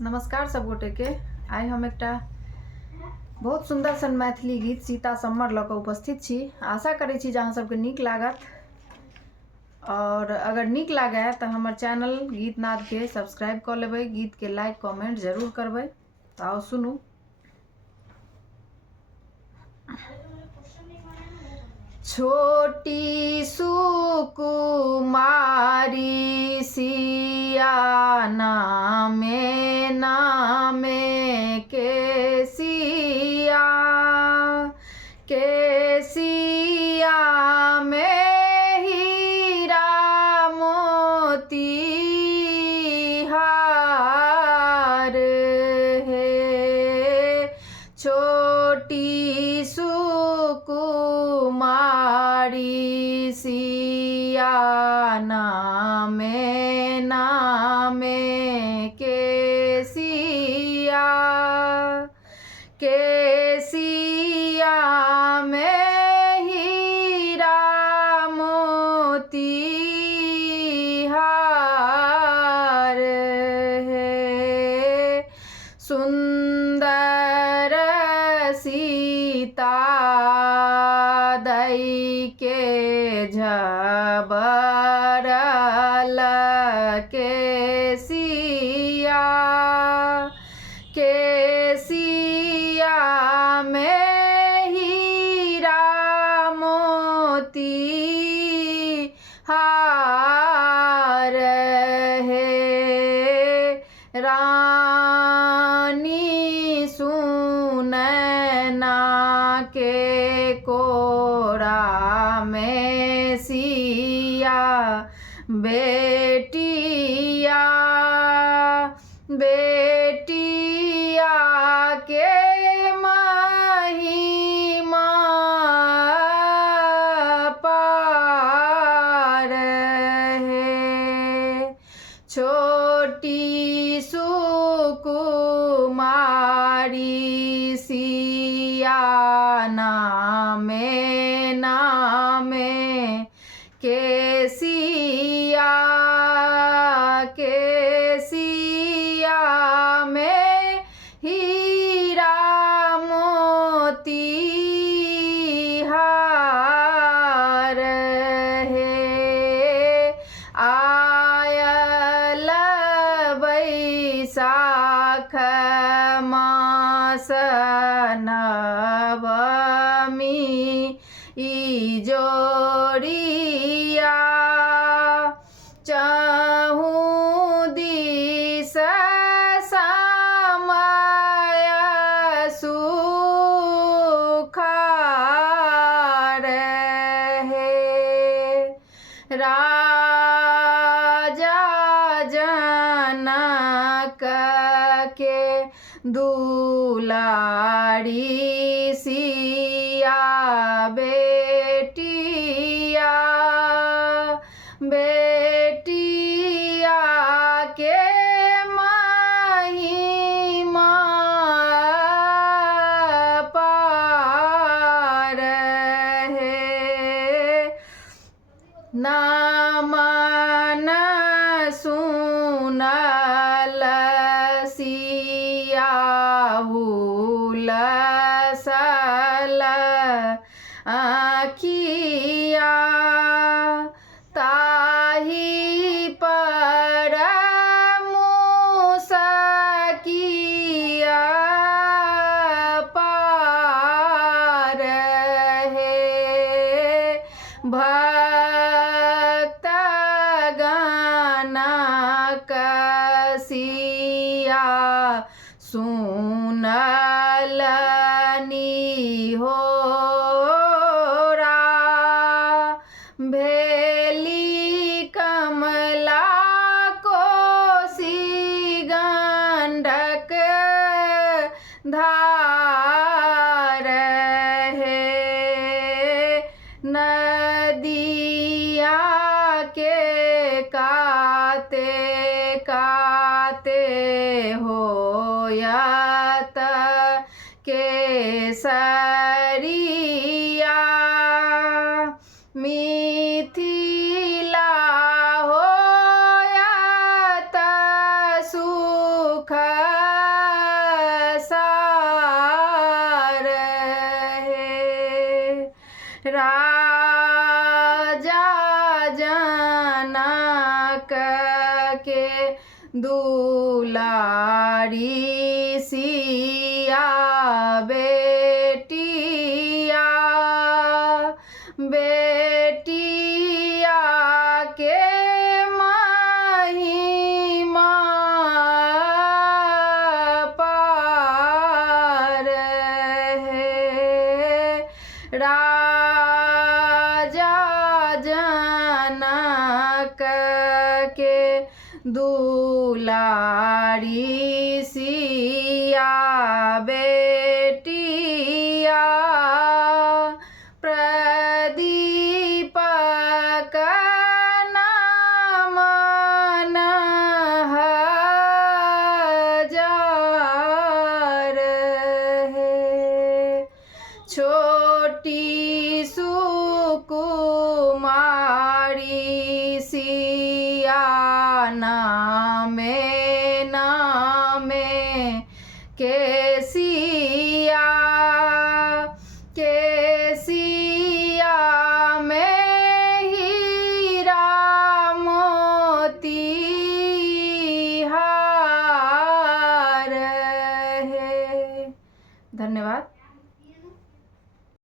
नमस्कार सब गोटे के। आइ हम एक बहुत सुंदर सन मैथिली गीत सीता सम्मर लऽ कऽ उपस्थित छी। आशा करै छी जे अहाँ सबके नीक लागत, और अगर नीक लागे तो हमर चैनल गीतनाद के सब्सक्राइब कर लेबै, गीत के लाइक कमेंट जरूर करबै। तो आओ सुनू। छोटी सुकुमारी सिया नामे नामे केसिया में हीरा मोती हार है। छोटी सुकुमारी सिया नामे नामे केसिया में हीरा मोती हार है। सुंदर सीता दई के झबरल केसिया में हीरा मोती हार है। रानी सुनैना के कोरा में सिया बेटिया के महिमा पार है। छोटी सुकुमारी सिया नामे नामे केसिया में हीरा मोती हार है। आयल बैसाख मास नवमी ई जोड़िया चहूँ दिस समय सुखार है। राजा जनक के दुलारी सिया बेटिया के महिमा पार है। नामन सुनल सिया हुलसल आँखिया ताही पर मुसकिया पार है। भक्त गणक सिया सुनल निहोरा भेली कमला कोसी गंडक धार है। नदिया के काते काते होयत केसरिया मिथिला होयत सुख राजा जनक के दुलारी सिया बेटिया बेटिया के महिमा पार है। राजा जनक के दुलारी सिया बेटिया प्रदीपक नाम हजार है। छोटी सुकुमारी सिया नामे नामे के